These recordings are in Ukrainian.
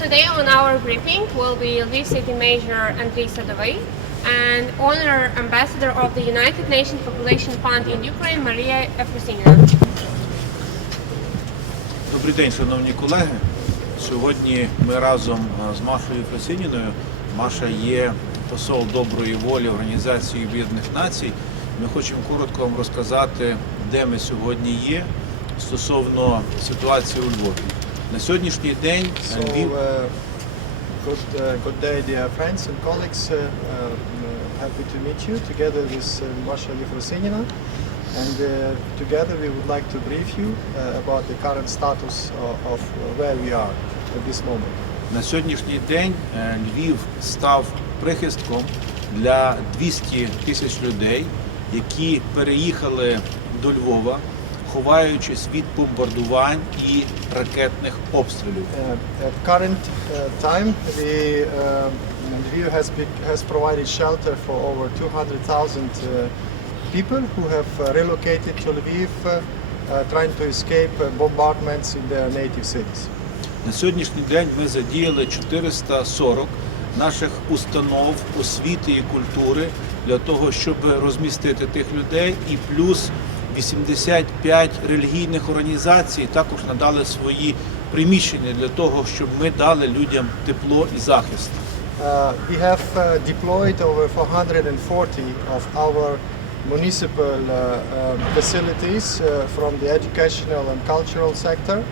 today on our briefing will be Lviv City Major Andriy Sadovay and Honor Ambassador of the United Nations Population Fund in Ukraine Maria Efrosinina. Добрий день, шановні колеги. Сьогодні ми разом е, з Машою Фесініною. Маша є посол доброї волі Організації Об'єднаних Націй. Ми хочемо коротко вам розказати, де ми сьогодні є стосовно ситуації у Львові. На сьогоднішній день So, е, uh, good, uh, good day, dear friends and colleagues. Uh, um, happy to meet you together with uh, Masha Yevrosinina. And uh, together we would like to brief you uh, about the current status of, of where we are at this moment. на сьогоднішній день е, Львів став прихистком для 200 тисяч людей, які переїхали до Львова, ховаючись від бомбардувань і ракетних обстрілів. Uh, at current uh, time, the uh, Lviv has, has provided shelter for over 200,000 uh, people who have uh, relocated to Lviv, uh, uh, trying to escape uh, bombardments in their native cities. На сьогоднішній день ми задіяли 440 наших установ освіти і культури для того, щоб розмістити тих людей, і плюс 85 релігійних організацій також надали свої приміщення для того, щоб ми дали людям тепло і захист. Uh, we have uh, deployed over 440 of our municipal uh, uh, facilities uh, from the educational and cultural sector,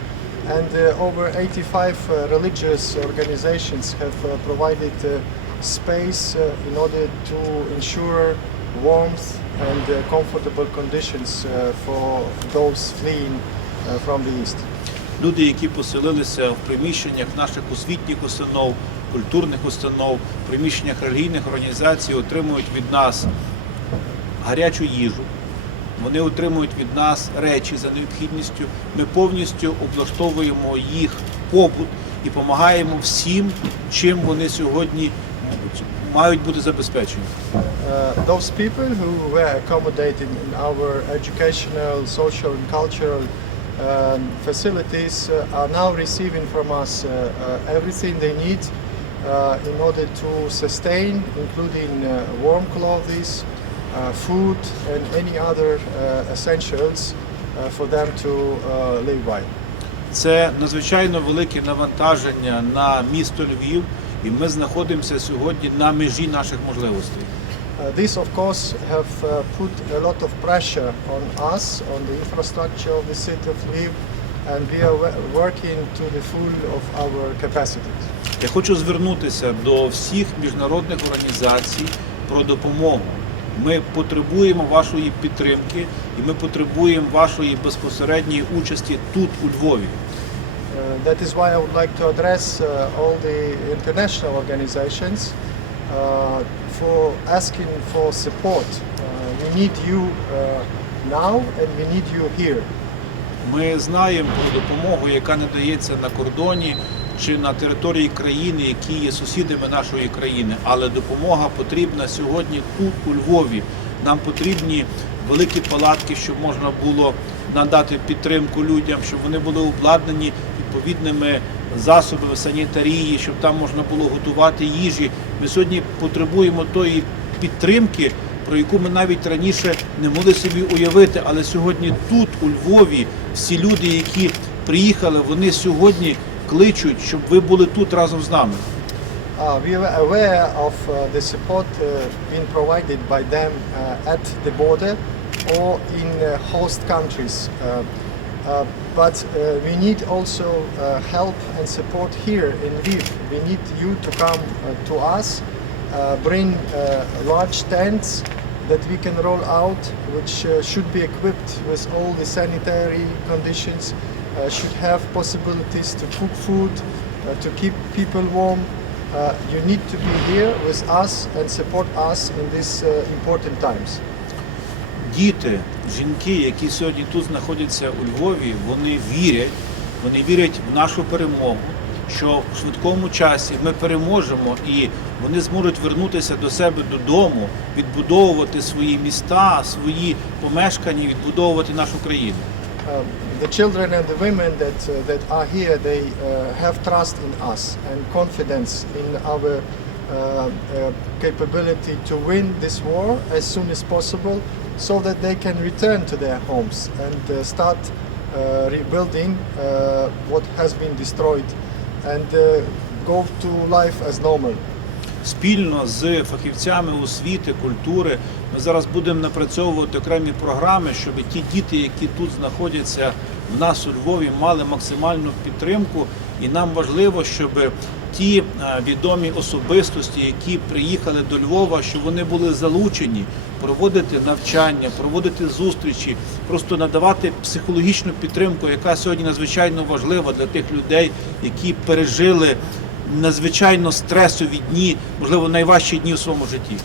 and uh, over 85 uh, religious organizations have uh, provided uh, space uh, in order to ensure warmth and uh, comfortable conditions uh, for those fleeing uh, from the east. Люди, які поселилися в приміщеннях наших освітніх установ, культурних установ, приміщеннях релігійних організацій, отримують від нас гарячу їжу. Вони отримують від нас речі за необхідністю. Ми повністю облаштовуємо їх побут і допомагаємо всім, чим вони сьогодні мають бути забезпечені. Uh, those people who were accommodated in our educational, social, and cultural um, facilities uh, are now receiving from us uh, uh, everything they need uh, in order to sustain, including uh, warm clothes, uh, food, and any other uh, essentials uh, for them to uh, live by. Це надзвичайно велике навантаження на місто Львів, і ми знаходимося сьогодні на межі наших можливостей. Uh, this, of course, have uh, put a lot of pressure on us, on the infrastructure of the city of Lviv, and we are working to the full of our capacities. Я хочу звернутися до всіх міжнародних організацій про допомогу. Ми потребуємо вашої підтримки і ми потребуємо вашої безпосередньої участі тут, у Львові. Uh, that is why I would like to address uh, all the international organizations uh, for asking for support. Uh, we need you uh, now, and we need you here. Ми знаємо про допомогу, яка надається на кордоні чи на території країни, які є сусідами нашої країни. Але допомога потрібна сьогодні тут, у Львові. Нам потрібні великі палатки, щоб можна було надати підтримку людям, щоб вони були обладнані відповідними засобами санітарії, щоб там можна було готувати їжі. Ми сьогодні потребуємо тої підтримки, про яку ми навіть раніше не могли собі уявити. Але сьогодні тут, у Львові, всі люди, які приїхали, вони сьогодні кличуть, щоб ви були тут разом з нами. Uh, we are aware of uh, the support uh, being provided by them uh, at the border or in uh, host countries. Uh, uh, but uh, we need also uh, help and support here in Lviv. We need you to come uh, to us, uh, bring uh, large tents that we can roll out, which uh, should be equipped with all the sanitary conditions, should have possibilities to cook food, to keep people warm. You need to be here with us and support us in these important times. Діти, жінки, які сьогодні тут знаходяться у Львові, вони вірять, вони вірять в нашу перемогу, що в швидкому часі ми переможемо і вони зможуть вернутися до себе додому, відбудовувати свої міста, свої помешкання, відбудовувати нашу країну. Um, the children and the women that uh, that are here, they uh, have trust in us and confidence in our uh, uh, capability to win this war as soon as possible, so that they can return to their homes and uh, start uh, rebuilding uh, what has been destroyed and go to life as normal. Спільно з фахівцями освіти, культури ми зараз будемо напрацьовувати окремі програми, щоб ті діти, які тут знаходяться в нас у Львові, мали максимальну підтримку. І нам важливо, щоб ті е, відомі особистості, які приїхали до Львова, щоб вони були залучені проводити навчання, проводити зустрічі, просто надавати психологічну підтримку, яка сьогодні надзвичайно важлива для тих людей, які пережили надзвичайно стресові дні, можливо, найважчі дні у своєму житті.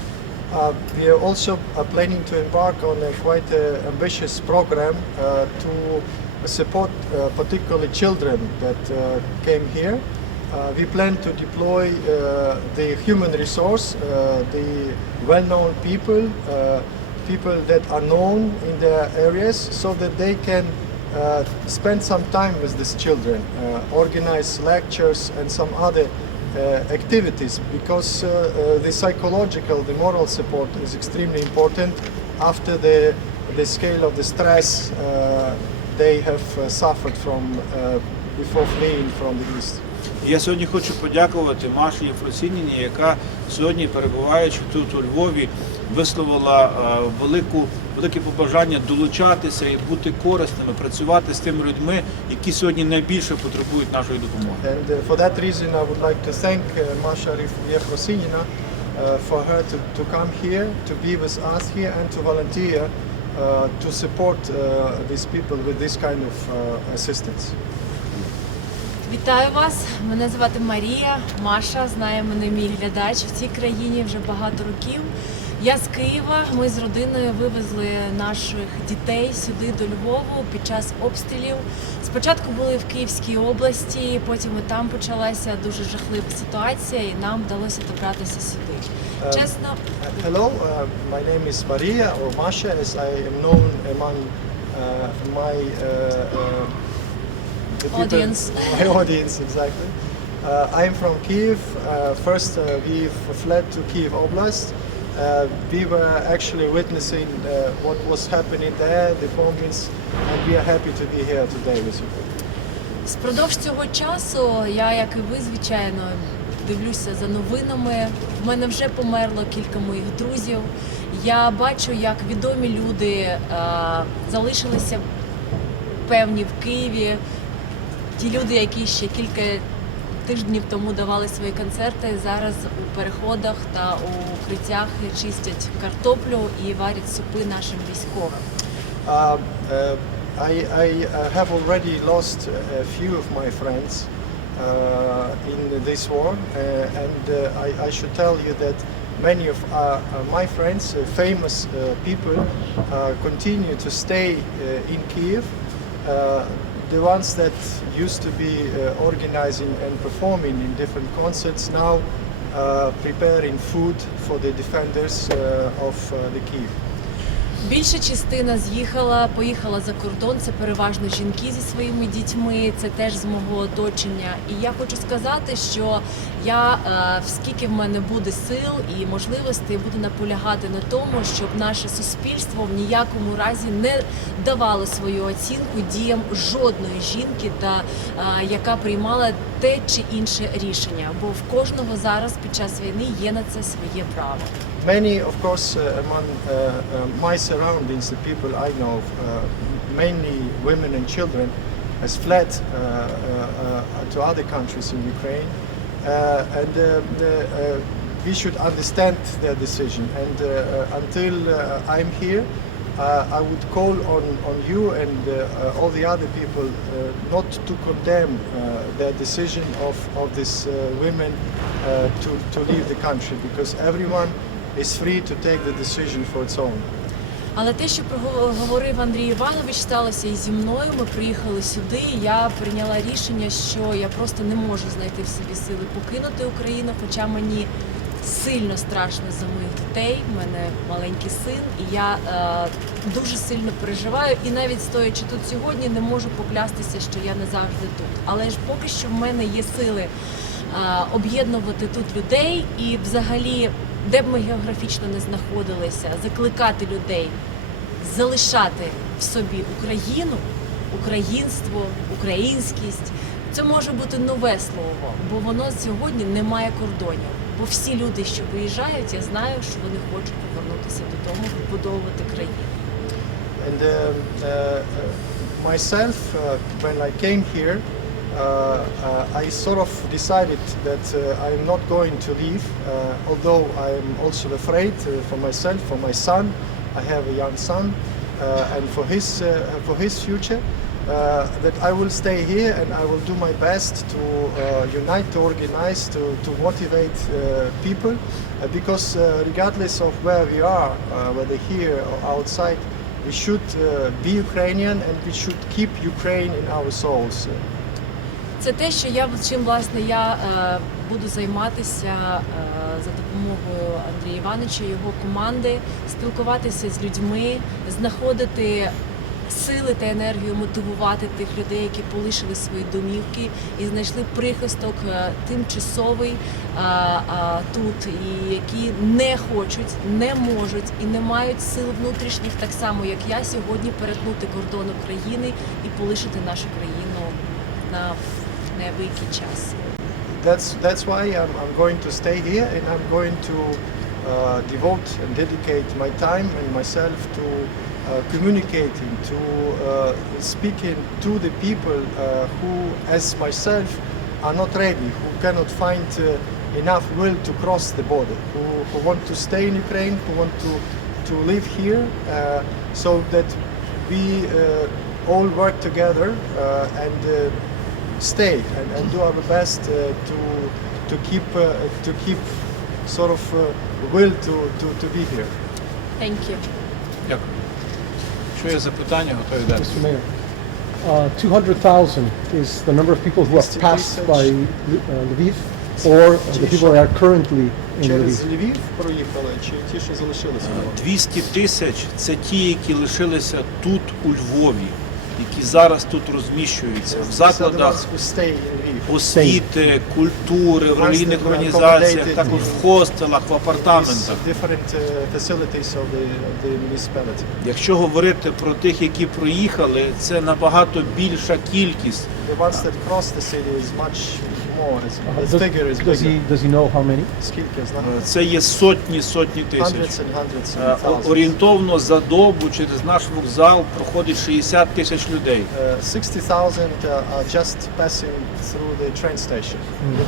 Uh, we are also uh, planning to embark on a quite uh, ambitious program uh, to support uh, particularly children that uh, came here. Uh, we plan to deploy uh, the human resource, uh, the well-known people, people that are known in their areas, so that they can uh, spend some time with these children, uh, organize lectures and some other uh, activities because the psychological, the moral support is extremely important. After the, the scale of the stress they have suffered from before fleeing from the east. Я сьогодні хочу подякувати Маші Єфросініні, яка сьогодні, перебуваючи тут у Львові, висловила е, велику велике побажання долучатися і бути корисними, працювати з тими людьми, які сьогодні найбільше потребують нашої допомоги. And uh, for that reason, I would like to thank uh, Masha Yefrosinina uh, for her to, to come here, to be with us here, and to volunteer uh, to support uh, these people with this kind of uh, assistance. Вітаю вас! Мене звати Марія. Маша знає мене мій глядач в цій країні вже багато років. Я з Києва. Ми з родиною вивезли наших дітей сюди до Львову під час обстрілів. Спочатку були в Київській області, потім і там почалася дуже жахлива ситуація, і нам вдалося добратися сюди. Ем, Чесно, Uh, hello, uh, my name is Maria or Masha, as I am known among uh, my uh, uh, people- Audience. my audience, exactly. Uh, I am from Kiev. Uh, first, uh, we fled to Kiev Oblast. Uh, we were actually witnessing uh, what was happening there, the bombings, and we are happy to be here today with you. Спродовж цього часу я, як і ви, звичайно, дивлюся за новинами. В мене вже померло кілька моїх друзів. Я бачу, як відомі люди е, залишилися певні в Києві. Ті люди, які ще кілька тижнів тому давали свої концерти, зараз у переходах та у укриттях чистять картоплю і варять супи нашим військовим. Uh, uh, I, I uh, have already lost a few of my friends uh, in this war, uh, and uh, I, I should tell you that many of uh, uh, my friends, uh, famous uh, people, uh, continue to stay uh, in Kiev. Uh, the ones that used to be uh, organizing and performing in different concerts now uh, preparing food for the defenders uh, of uh, the Kiev. Більша частина з'їхала, поїхала за кордон. Це переважно жінки зі своїми дітьми. Це теж з мого оточення. І я хочу сказати, що я е, скільки в мене буде сил і можливостей, буду наполягати на тому, щоб наше суспільство в ніякому разі не давало свою оцінку діям жодної жінки, та е, яка приймала те чи інше рішення. Бо в кожного зараз під час війни є на це своє право. Many, of course, uh, among uh, uh, my surroundings, the people I know, uh, mainly women and children, has fled to other countries in Ukraine, and the, we should understand their decision. And until I'm here, uh, I would call on, on you and uh, all the other people uh, not to condemn their decision of, of these women to, to leave the country because everyone is free to take the decision for its own. Але те, що говорив Андрій Іванович, сталося і зі мною. Ми приїхали сюди. Я прийняла рішення, що я просто не можу знайти в собі сили покинути Україну, хоча мені сильно страшно за моїх дітей. У мене маленький син, і я е, дуже сильно переживаю. І навіть стоячи тут сьогодні, не можу поклястися, що я не завжди тут. Але ж поки що в мене є сили е, об'єднувати тут людей і взагалі, де б ми географічно не знаходилися, закликати людей залишати в собі Україну, українство, українськість. Це може бути нове слово, бо воно сьогодні не має кордонів. Бо всі люди, що виїжджають, я знаю, що вони хочуть повернутися додому, відбудовувати країну. And um, uh, uh, myself, uh, when I came here, uh, uh, I sort of decided that uh, I'm not going to leave, uh, although I'm also afraid uh, for myself, for my son. I have a young son, uh, and for his uh, for his future. Uh, that I will stay here and I will do my best to uh, unite, to organize, to, to motivate uh, people, uh, because uh, regardless of where we are, uh, whether here or outside, we should uh, be Ukrainian and we should keep Ukraine in our souls. Це те, що я чим власне я е, буду займатися е, за допомогою Андрія Івановича, його команди, спілкуватися з людьми, знаходити сили та енергію мотивувати тих людей, які полишили свої домівки і знайшли прихисток е, тимчасовий тут, і які не хочуть, не можуть і не мають сил внутрішніх, так само як я сьогодні перетнути кордон України і полишити нашу країну на невеликий час. That's, that's why I'm, I'm going to stay here and I'm going to uh, devote and dedicate my time and myself to uh, communicating, to uh, speaking to the people uh, who, as myself, are not ready, who cannot find uh, enough will to cross the border, who, who want to stay in Ukraine, who want to, to live here, uh, so that we uh, all work together uh, and uh, stay and, and do our best uh, to to keep uh, to keep sort of uh, will to, to, to be here. Thank you. Дякую. Що є запитання, готові дати. Mr. Mayor, uh, 200,000 is the number of people who have Mr. passed by uh, Lviv or uh, the people that are currently in Через Lviv? Львів проїхали, чи ті, що залишилися? 200 тисяч це ті, які лишилися тут у Львові, які зараз тут розміщуються в закладах освіти, культури, в релігійних організаціях, також в хостелах, в апартаментах. of. Якщо говорити про тих, які проїхали, це набагато більша кількість. Uh, does, he bigger. does he know how many? Скільки? Це є сотні, сотні Hundreds тисяч. Е. Орієнтовно за добу через наш вокзал проходить 60 тисяч людей. Uh, 60,000 uh, are just passing through the train station.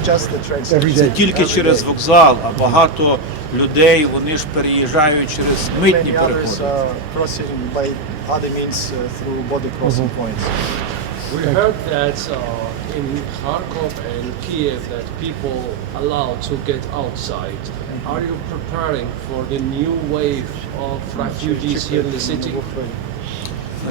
Just the train station. Every Це day. тільки через вокзал, а багато людей вони ж переїжджають через митні переходи. are crossing by other means uh, through border crossing points. We heard that uh, in Kharkov and Kiev that people allowed to get outside. Are you preparing for the new wave of refugees here in the city?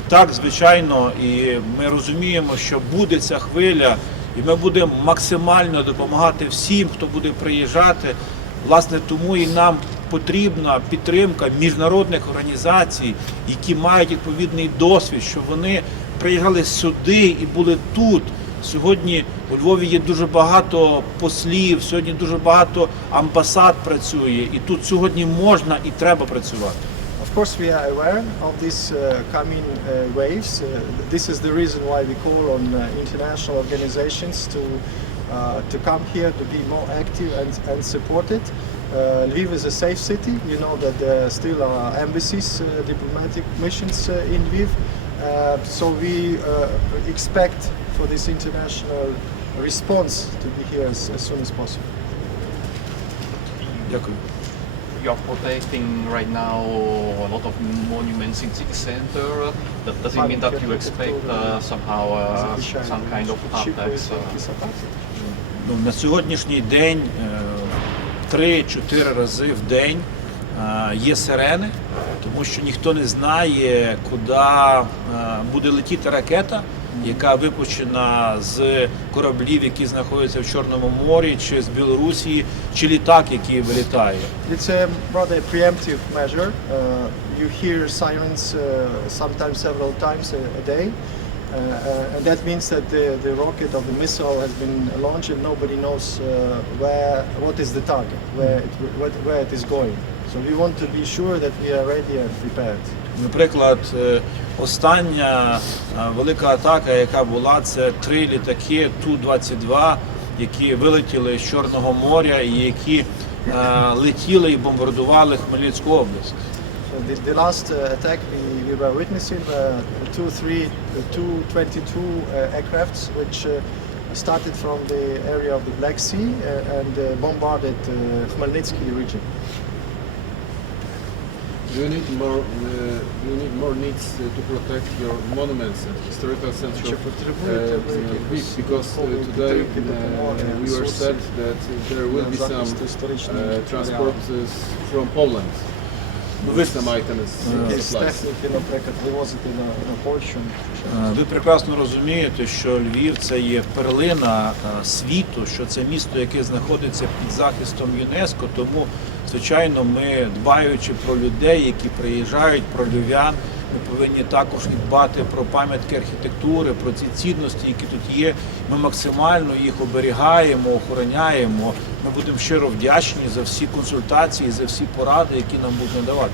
Так, звичайно, і ми розуміємо, що буде ця хвиля, і ми будемо максимально допомагати всім, хто буде приїжджати. Власне, тому і нам потрібна підтримка міжнародних організацій, які мають відповідний досвід, щоб вони приїжджали сюди і були тут. Сьогодні у Львові є дуже багато послів, сьогодні дуже багато амбасад працює, і тут сьогодні можна і треба працювати. Of course, we are aware of these uh, coming uh, waves. Uh, this is the reason why we call on uh, international organizations to uh, to come here to be more active and, and support it. Uh, Lviv is a safe city. You know that there still are embassies, uh, diplomatic missions uh, in Lviv. Uh, so we uh, expect for this international response to be here as, as soon as possible. Дякую. You're protecting right now a lot of monuments in city center. That does it mean that you expect uh, somehow uh, some kind of attacks? Uh, Ну, на сьогоднішній день е, 3-4 рази в день е, є сирени, Тому що ніхто не знає, куди е, буде летіти ракета. яка випущена з кораблів, які знаходяться в Чорному морі, чи з Білорусі, чи літак, який вилітає. It's a rather preemptive measure. Uh, you hear sirens uh, sometimes several times a, a day. Uh, uh, and that means that the, the rocket or the missile has been launched and nobody knows uh, where what is the target, where it, where, where it is going. So we want to be sure that we are ready and prepared. Наприклад, е, остання е, велика атака, яка була, це три літаки Ту-22, які вилетіли з Чорного моря і які е, летіли і бомбардували Хмельницьку область. So the, the last uh, attack we, we were witnessing were uh, two, three, uh, two 22 uh, aircrafts which uh, started from the area of the Black Sea uh, and uh, bombarded uh, Khmelnytsky region. You need more? Uh, you need more needs uh, to protect your monuments and historical потребуєте uh, якихось Because uh, today uh, we were said that there will be some uh, transport uh, from Poland Ну, with some items, uh, Якісь supplies. техніки, наприклад, вивозити на, на Польщу. Е, Ви прекрасно розумієте, що Львів це є перлина е, світу, що це місто, яке знаходиться під захистом ЮНЕСКо. Тому, звичайно, ми дбаючи про людей, які приїжджають, про львів'ян, ми повинні також і дбати про пам'ятки архітектури, про ці цінності, які тут є. Ми максимально їх оберігаємо, охороняємо. Ми будемо щиро вдячні за всі консультації, за всі поради, які нам будуть надавати.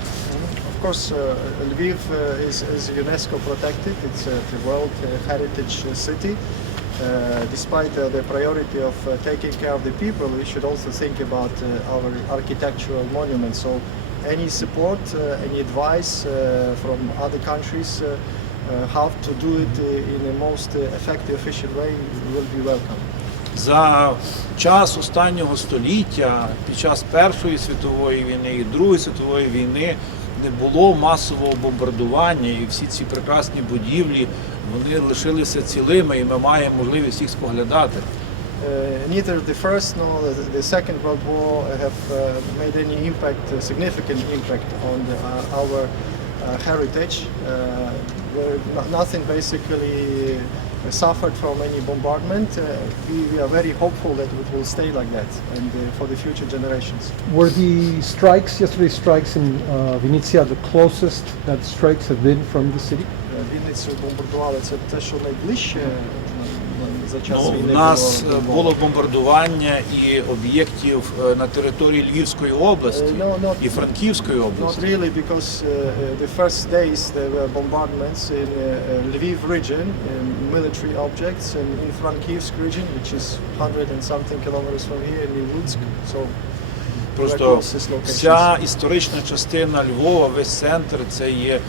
Of course, uh, Lviv uh, is, is UNESCO protected. It's uh, the World Heritage City. Uh, despite uh, the priority of uh, taking care of the people, we should also think about uh, our architectural monuments. So, any support, uh, any advice uh, from other countries, uh, uh, how to do it uh, in the most uh, effective, efficient way will be welcome. За час останнього століття, під час Першої світової війни і Другої світової війни, не було масового бомбардування, і всі ці прекрасні будівлі вони лишилися цілими, і ми маємо можливість їх споглядати. Uh, neither the first nor the, second World War have uh, made any impact, uh, significant impact on the, uh, our uh, heritage. Uh, nothing basically uh, suffered from any bombardment. Uh, we, we are very hopeful that it will stay like that and uh, for the future generations. Were the strikes, yesterday's strikes in uh, Venezia, the closest that strikes have been from the city? Uh, Вінницю бомбардували це те, що найближче е, на- за час Ну, війни. у нас було е, бомбардування і об'єктів е, на території Львівської області Е, no, not- і Франківської Not області. really, because uh, uh, the first days there were bombardments in uh, uh, Lviv region, in military objects, and in Frankivsk region, which is 100 and something kilometers from here, in Lutsk. So Просто вся історична частина Львова, весь центр це є е,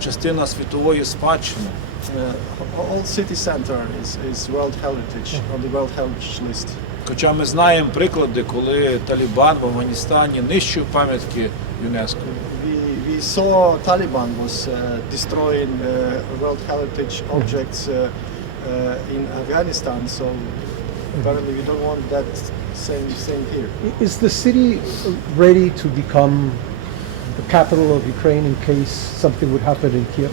частина світової спадщини. uh, all city center is, is World Heritage on the World Heritage list. Хоча ми знаємо приклади, коли Талібан в Афганістані нищив пам'ятки ЮНЕСКо. We, we saw Taliban was uh, destroying uh, World Heritage objects uh, uh, in Afghanistan. So apparently we don't want that same thing here. Is the city ready to become the capital of Ukraine in case something would happen in Kiev?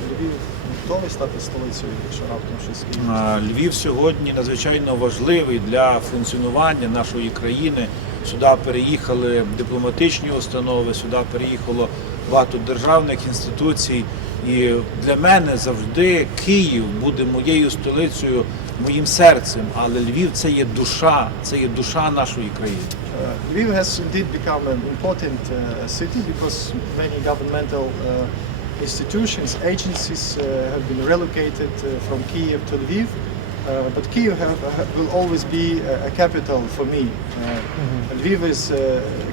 Готовий стати столицею, якщо раптом щось. А, Львів сьогодні надзвичайно важливий для функціонування нашої країни. Сюди переїхали дипломатичні установи, сюди переїхало багато державних інституцій. І для мене завжди Київ буде моєю столицею, моїм серцем. Але Львів це є душа, це є душа нашої країни. Uh, Lviv has indeed become an important uh, city because many governmental uh, institutions, agencies uh, have been relocated uh, from Kiev to Lviv. Uh, but Kiev have, ha- will always be a, a capital for me. Uh, Lviv is uh,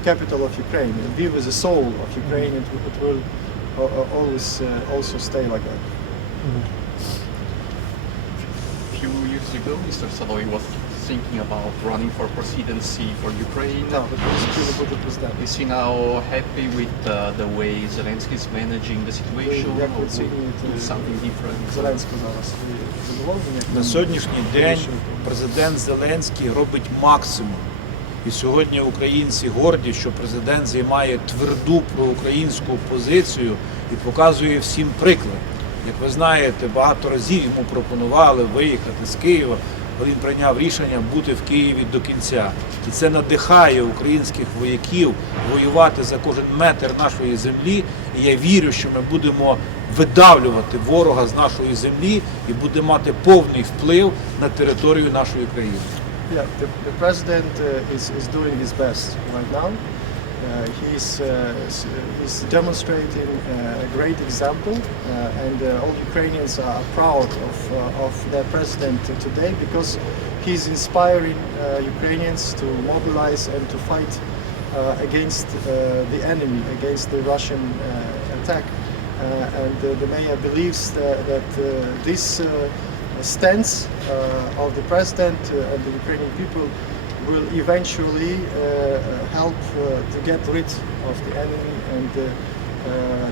a capital of Ukraine. Lviv is the soul of Ukraine. It, will- it will uh, uh, always uh, also stay like that. A few years Ago, Mr. Sadoy was thinking about running for presidency for Ukraine. Так, ви хотіли бути президентом. Is he now happy with uh, the way Zelensky is managing the situation, Як or оцінюєте do something different? Зеленського зараз? Ви задоволені? як На сьогоднішній день президент Зеленський робить максимум. І сьогодні українці горді, що президент займає тверду проукраїнську позицію і показує всім приклад. Як ви знаєте, багато разів йому пропонували виїхати з Києва, він прийняв рішення бути в Києві до кінця. І це надихає українських вояків воювати за кожен метр нашої землі. І я вірю, що ми будемо видавлювати ворога з нашої землі і будемо мати повний вплив на територію нашої країни. Yeah, the, the president uh, is, is doing his best right now. Uh, he's, uh, he's demonstrating uh, a great example, uh, and uh, all Ukrainians are proud of, uh, of their president today because he's inspiring uh, Ukrainians to mobilize and to fight uh, against uh, the enemy, against the Russian uh, attack. Uh, and uh, the mayor believes that, that uh, this uh, stance uh, of the president uh, and the Ukrainian people will eventually uh, help uh, to get rid of the enemy and uh,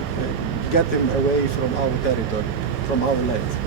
get them away from our territory, from our land.